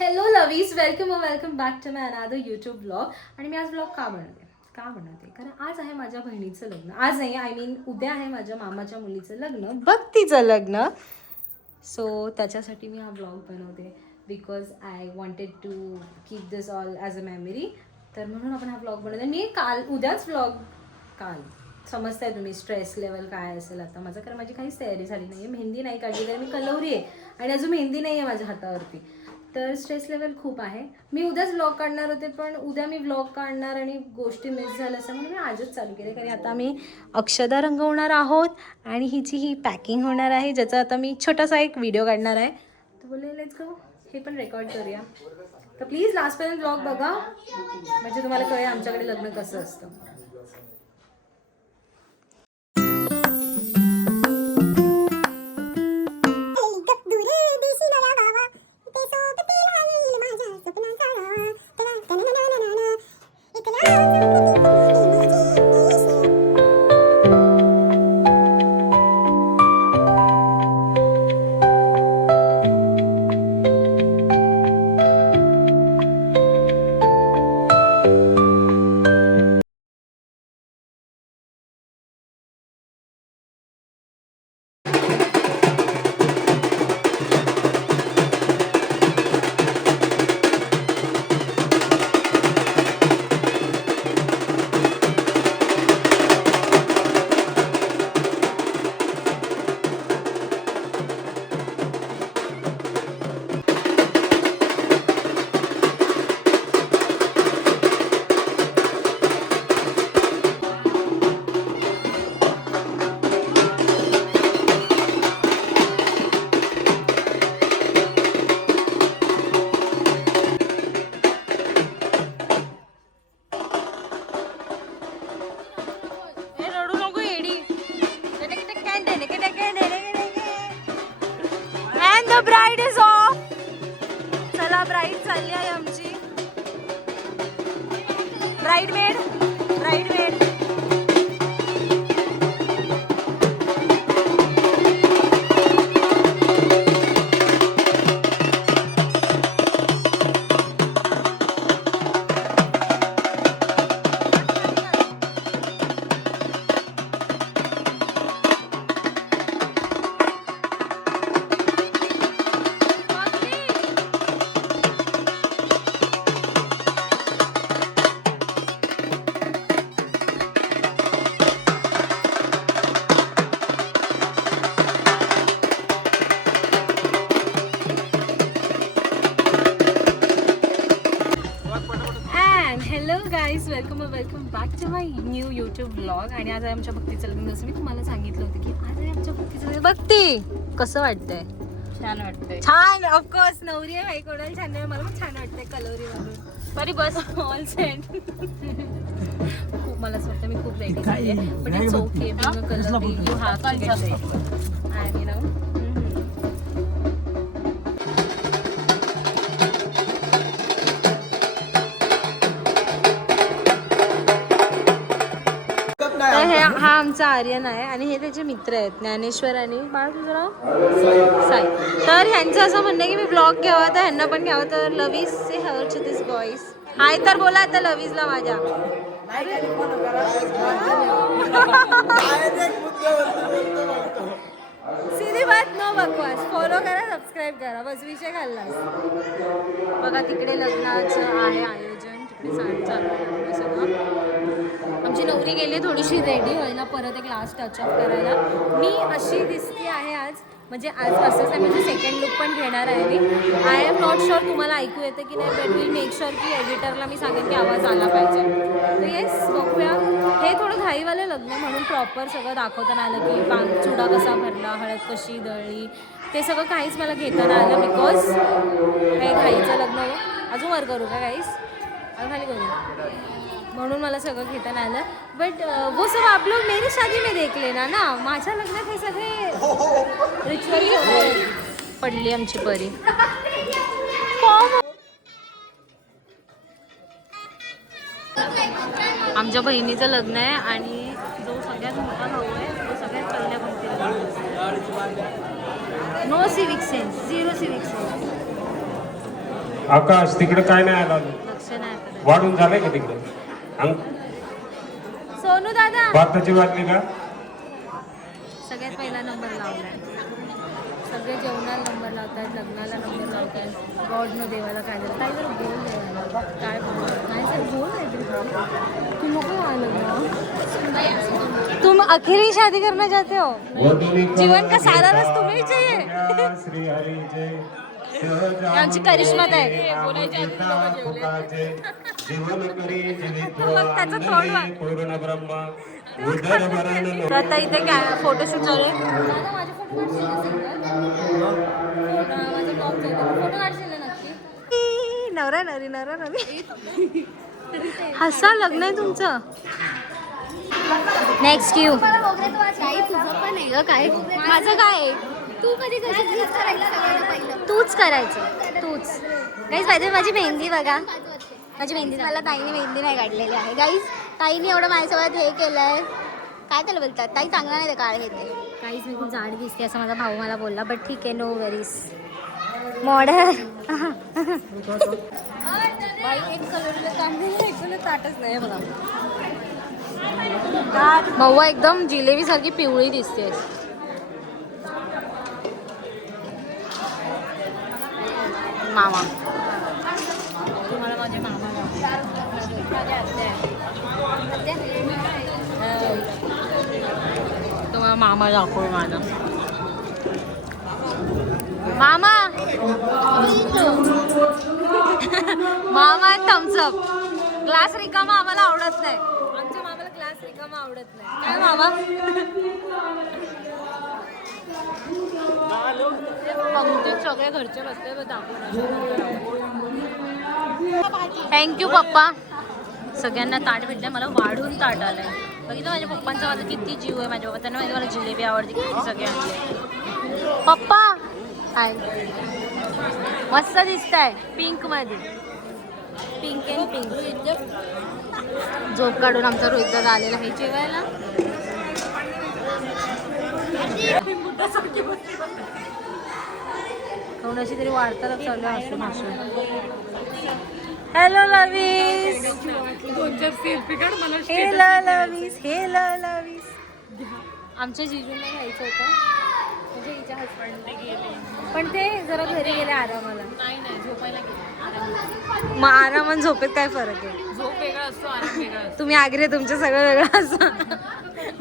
Hello lovies, welcome back to my another YouTube blog. आणि मी आज ब्लॉग का बनवते कारण आज आहे माझ्या बहिणीचं लग्न. आज नाही, आय मीन उद्या आहे माझ्या मामाच्या मुलीचं लग्न, भक्तीचं लग्न. सो त्याच्यासाठी मी हा ब्लॉग बनवते because I wanted to keep this all as a memory. तर म्हणून आपण हा ब्लॉग बनवते. मी उद्याच काल समजताय तुम्ही स्ट्रेस लेवल काय असेल आता माझं, कारण माझी काहीच तयारी झाली नाही आहे. मेहंदी नाही काढली, तर मी कलवरी आहे आणि अजून मेहंदी नाही आहे माझ्या हातावरती. तर स्ट्रेस लेवल खूप आहे. मी उद्याच व्लॉग काढणार होते, पण उद्या मी व्लॉग काढणार आणि गोष्टी मिस झाल्या असं म्हणून मी आजच चालू केले. कारण आता मी अक्षदा रंगवणार आहोत आणि हिची ही पॅकिंग होणार आहे, ज्याचा आता मी छोटासा एक व्हिडिओ काढणार आहे. तर बोलले लेट्स गो, हे पण रेकॉर्ड करूया. तर प्लीज लास्टपर्यंत व्लॉग बघा, म्हणजे तुम्हाला कळेल आमच्याकडे लग्न कसं असतं. And the bride is off. चला, ब्राईड चालली आहे आमची. Bridesmaid guys, welcome back to my new YouTube blog. आणि आज आहे आमच्या भक्तीचं लग्न. जसं मी तुम्हाला सांगितलं होतं की आज आहे आमच्या भक्तीचं लग्न. भक्ती, कसं वाटतंय? छान वाटतंय. छान, ऑफकोर्स नवरी आहे भाई, कोणाला छान नाही, मला पण छान वाटतंय कलोरी म्हणून. बरी बस ऑल सेट. खूप मला असं वाटतं मी खूप रेडी झाली आहे, but it's okay. Being a calorie you have to get ready and you know. हा आमचा आर्यन आहे आणि हे त्याचे मित्र आहेत ज्ञानेश्वर आणि बाळ तुझं नाव साई. तर ह्यांचं असं म्हणणं आहे की मी ब्लॉग घ्यावा, तर ह्यांना पण घ्यावं. तर lovies say hello to this boys. हाय तर बोला आता लवीजला माझ्या. सीधी बात, नो बकवास. फॉलो करा, सबस्क्राईब करा, बस विषय खाल्लास. बघा तिकडे लग्नाचं आहे आयोजन, तिकडे चालू आहे सगळं. आमची नवरी गेली थोडीशी रेडी व्हायला, परत एक लास्ट टचअप करायला. मी अशी दिसती आहे आज, म्हणजे आज असंच आहे, म्हणजे सेकंड लुक पण घेणार आहे मी. आय एम नॉट शुअर तुम्हाला ऐकू येतं की नाही, बट विल मेक शुअर की एडिटरला मी सांगेन की आवाज आला पाहिजे. तर येस, बघूया. हे थोडं घाईवालं लग्न म्हणून प्रॉपर सगळं दाखवताना आलं की चुडा कसा भरला, हळद कशी दळली, ते सगळं काहीच मला घेताना आलं. बिकॉज हे घाईचं लग्न. अजून वर करू का काहीच, खाली करू, म्हणून मला सगळं घेताना आलं. बट वो सब आप लोग मेरी शादी में देख लेना ना. माझ्या लग्नात हे सगळे रिच्युअल पडली आमची परी. आमच्या बहिणीचं लग्न आहे आणि जो सगळ्यात मोठा भाऊ आहे तो सगळ्यात पहिल्या पंक्तीला. No civic sense, zero civic sense. Akash तिकडे काय नाही आला लक्ष नाही करत. वाढून झालंय का तिकडे सोनू दादा भाताची वाटली का सगळ्यात पहिला नंबर लावलाय. सगळे जेवणाला नंबर लावतात, लग्नाला नंबर लावतात. गॉड नो देवाला काय झालं काय जर बोल देवाला काय बोल नाही सर बोल नाही तुम लोग तुम अकेली शादी करना चाहते हो? जीवन का सारा रस तुम्हें ही चाहिए. श्री हरी जय आमची करिश्मात आहे. जीवन करी मग त्याचं तोंड बघ. पूर्ण ब्रह्म उदर वरण तर आता इथे काय फोटोशूट चालू आहे. नवरा नवरी नवरा नवरी हसा लग्न आहे तुमचं. नेक्स्ट यू काही तुझं पण आहे ग काय माझं काय आहे? तू कधी कशी करायचं तूच करायचं तूच. गाईज पाहिजे माझी मेहंदी बघा. माझी मेहंदी मला ताईने मेहंदी नाही काढलेली आहे. गाईज ताईने एवढं माझ्यासोबत हे केलं आहे. काय त्याला बोलतात ताई चांगला नाही ते काळ घेते. काहीच मी खूप जाड दिसते असं माझा भाऊ मला बोलला. बट ठीक आहे नो वरीज मॉडर्न. बाई एक कलरला काम नाही ऐकून ताटच नाही बघा. मव्वा एकदम जिलेबी सारखी पिवळी दिसते. मामा तुम्हाला माझे मामा तुम्हाला मामा दाखव माझा मामा. मामा थम्सअप ग्लास रिकामा आम्हाला आवडत नाही. आमच्या मामाला ग्लास रिकामा आवडत नाही. काय मामा आमचे सगळे घरचे बसते थँक्यू पप्पा. सगळ्यांना ताट भेटले. मला वाढून ताट आलंय. बघितलं माझ्या पप्पांचा माझा किती जीव आहे. माझ्या पप्पा त्यांना माहिती मला जिलेबी आवडते किती सगळे आणले. पप्पा हाय मस्त दिसत आहे पिंक मध्ये. Pink and pink. झोप काढून आमचा रोहित दादा आलेला आहे जेवायला. कोणाशी तरी वार्तालाप चालू आहे हसून हसून. हॅलो लवीस. हेला लवीस हेला लवीस. आमच्या जिजूंना जायचं होतं म्हणजे हिच्या हस्बंडने गेले पण ते जरा घरी गेले आरामाला. नाही झोपायला गेले. मग आराम झोपेत काय फरक आहे? झोप वेगळा असतो आराम वेगळा असतो. तुम्ही आग्रे तुमचं सगळं वेगळं असतं.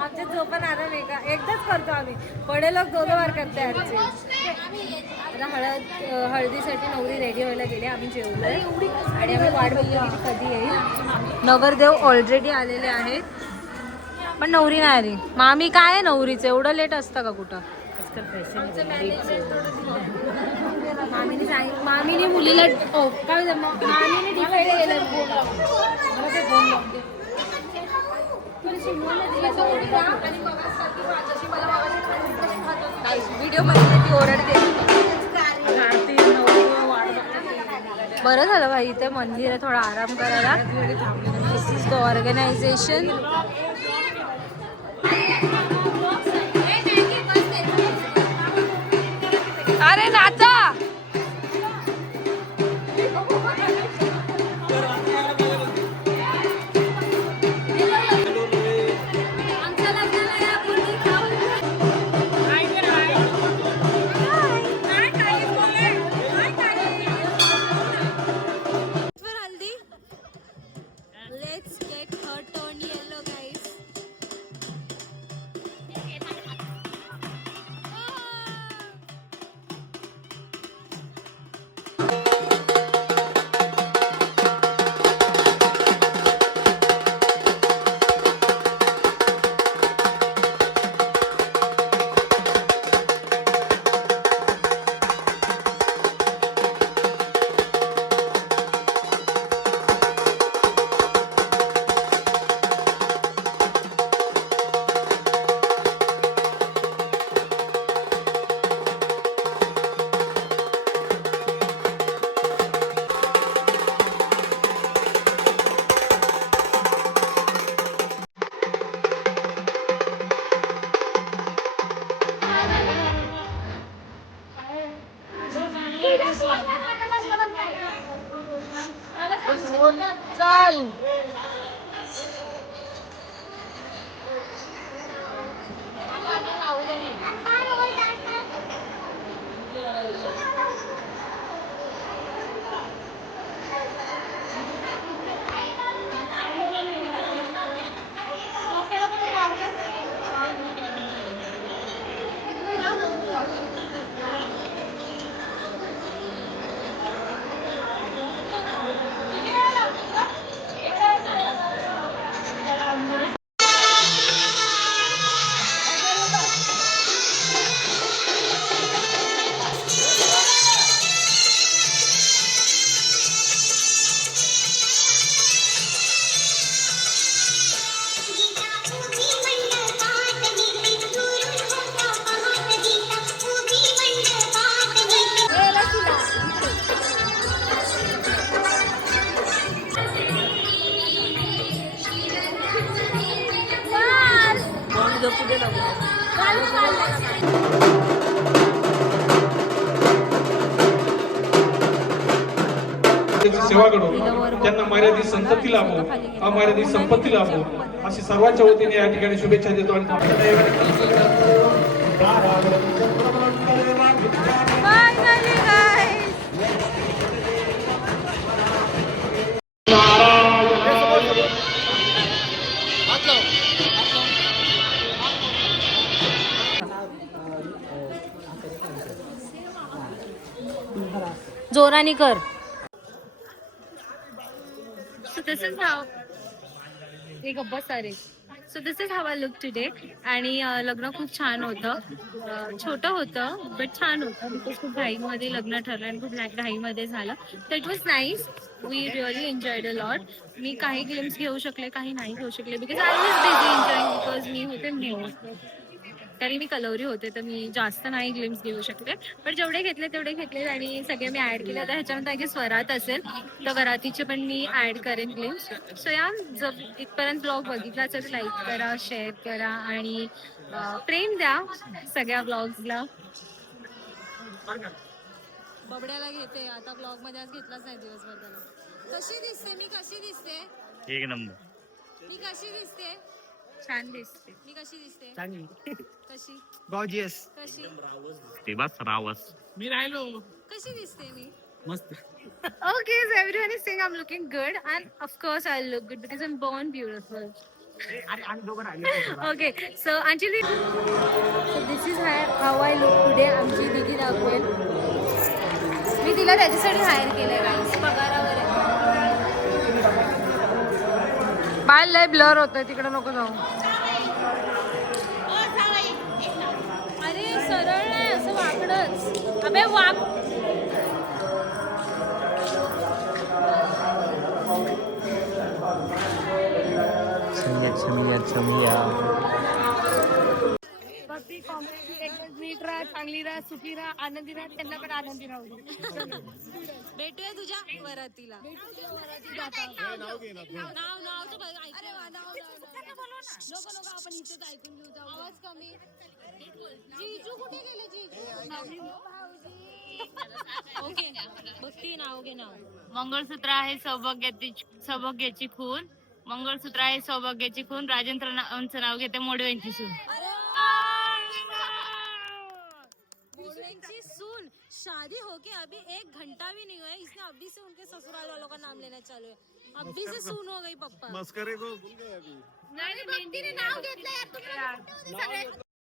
आमच्या झोपण आराम वेगळा एकदाच करतो आम्ही. पडे लोक दोघं वार करते आजचे. आता हळदीसाठी नवरी रेडी व्हायला गेली. आम्ही जेवलोय आणि आम्ही वाट बघतो की कधी येईल. नवरदेव ऑलरेडी आलेले आहेत पण नवरी नाही आली. मामी काय आहे नवरीचं एवढं लेट असतं का कुठं? मामीने सांगितलं मामीने मुलीला काय मामीने डिसाईड केलं व्हिडिओ मध्ये ती ओरडते. बरं झालं भाई इथे मंदिर आहे थोडा आराम करायला. दिस इज द ऑर्गनायझेशन. अरे नाचा. Let's get her turned yellow, guys. चल सेवा घडो, त्यांना मर्यादित संपत्ती लाभो, अमर्यादित संपत्ती लाभो अशी सर्वांच्या वतीने या ठिकाणी शुभेच्छा देतो. आणि जोरानी कर. So this is how एक बस अरे so this is how I look today. आणि लग्न खूप छान होतं. छोटं होतं बट छान होतं बिकॉज खूप घाईमध्ये लग्न ठरलं आणि खूप घाईमध्ये झालं. तर it was nice. We really enjoyed a lot. मी काही ग्लिम्स घेऊ शकले काही नाही घेऊ शकले because I was busy enjoying because मी होते न्यू तरी मी कलवरी होते तर मी जास्त नाही ग्लिम्स घेऊ शकले. पण जेवढे घेतले तेवढे घेतले आणि सगळे मी ऍड केले. आता ह्याच्यामध्ये काही स्वरात असेल तर वरातीचे पण मी ऍड करेन ग्लिम्स. सो या जर इथपर्यंत ब्लॉग बघितला तर लाईक करा शेअर करा आणि प्रेम द्या सगळ्या ब्लॉग्सला. बबड्याला घेते आता ब्लॉग मध्ये आज घेतलाच नाही दिवसभर त्याला. कशी दिसते मी कशी दिसते एक नंबर. मी कशी दिसते छान दिसते. मी कशी दिसते चांगली कशी गॉर्जियस कशी ते बस रावस मी राहिलो कशी दिसते मी मस्त. Okay, so everyone is saying I'm looking good, and of course I'll look good because I'm born beautiful. Okay, so Anjali. So this is how I look today. आमची दीदी दाखवेल. मी तिला त्याच्यासाठी हायर केलंय गाईस. पगारावर आहे. बाय लय ब्लर होतंय तिकडे नको जाऊ. अरे सरळ नाही असं वाकडच. अबे वाक. नीट राहा चांगली राहा सुखी राहा आनंदी राहा त्यांना पण आनंदी राहू दे. भेटूया तुझ्या वरातीला. नाव तर बघ. अरे वा नाव नको आपण इथेच ऐकून घेऊ. जाऊ आवाज कमी. जीजू कुठे गेले जीजू. ओके बघती नाव घे नाव. मंगळसूत्र आहे सौभाग्याची खून. मंगळसूत्र आहे सौभाग्याची खून. राजेंद्रनाथांचं नाव घेते मोडव्यांची सून. मोडव्यांची सून. शादी होके अभी 1 घंटा भी नहीं हुआ है. इसने अभी से उनके ससुराल वालों का नाम लेना चालू है. अभी से सून हो गई पप्पा. मस्करे को भूल गए अभी. भक्तीने नाव घेतलं.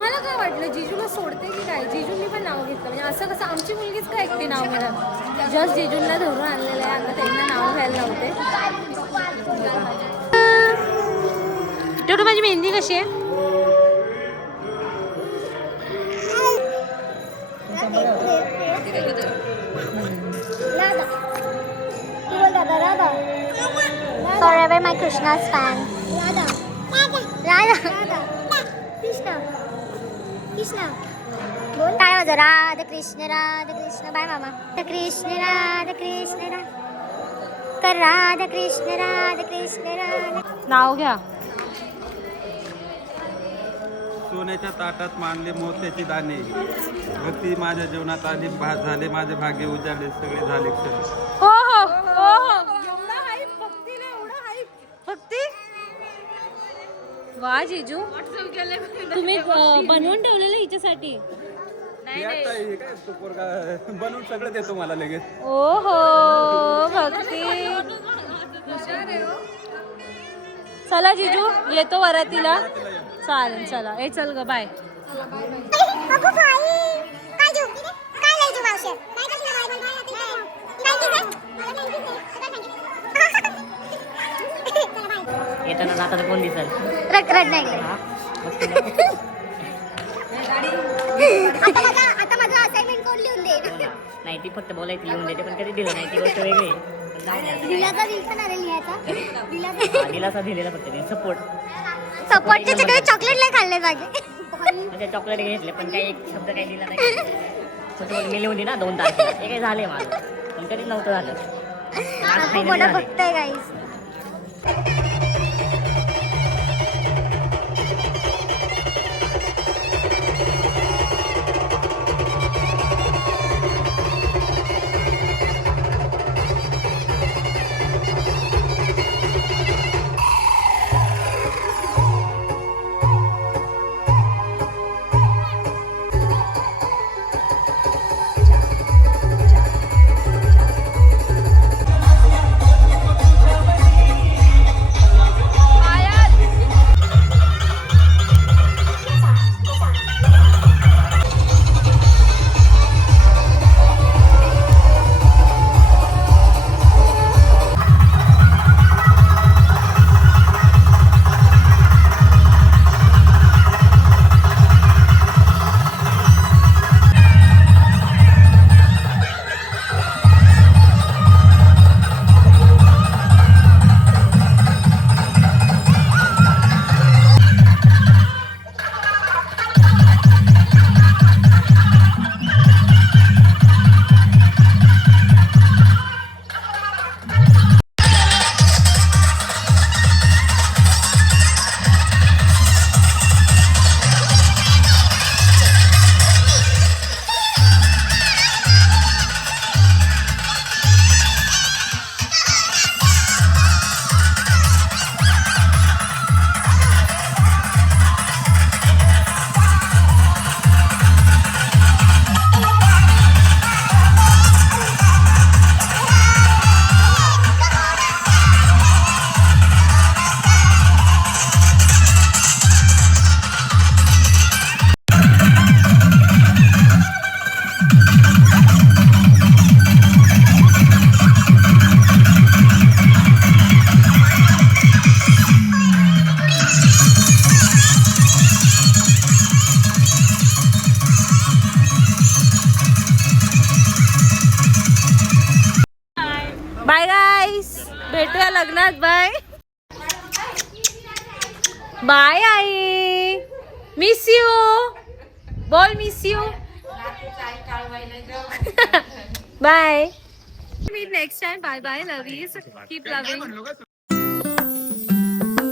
मला काय वाटलं जिजूला सोडते की काय. जिजूंनी पण नाव घेतलं म्हणजे असं कसं आमची मुलगीच काय एकटी नाव म्हणत. जस्ट जिजूंना धरून आणलेलं आहे. आता त्यांना नाव घ्यायला लावते. तेवढं माझी मेहंदी कशी आहे. Sorry, I'm my Krishna's fan. Radha. Krishna. काय वाजव. राधा कृष्ण बाय मामा. राधा कृष्ण कर. राधा कृष्ण. नाव घ्या. सोन्याच्या ताटात मानले मोत्याची दाणे. भक्ती माझ्या जीवनात आली झाले माझे भाग्य उजाडले सगळे झाले क्षण. हो हो हो हो. एवढा हाईप जिजू तुम्ही बनवून ठेवलेलं हिच्यासाठी हे आता हे काय तो पोरगा बनवून सगळं देतो मला लगेच. ओहो भक्ती चला जिजू येतो वरातीला चालेल चला ए चल ग बाय येताना जाताना कोण दिसेल रखरख नाही आता माझं असाइनमेंट कोण लिहून दे नाही ती फक्त बोलायची लिहून देते पण कधी दिलं नाही ती गोष्ट वेगळी आहे. पण जाऊ दे. दिलाचा दिवसा नाही लिहायचा हा, दिलासा दिलेला फक्त सपोर्ट सपोर्टचे सगळे चॉकलेट नाही खाल्ले जागे म्हणजे चॉकलेट घेतले पण काही एक शब्द काही दिला नाही फक्त बोल मी लिहून दे ना 2 तारखेला हे काही झाले माझं पण कधीच नव्हतं झालं आज finally मोठा झालंय. बघताय गाईस बाय गाईस भेटूया लग्नात बाय बाय आई मिस यू बोल मिस यू बाय मी next time bye bye love you keep loving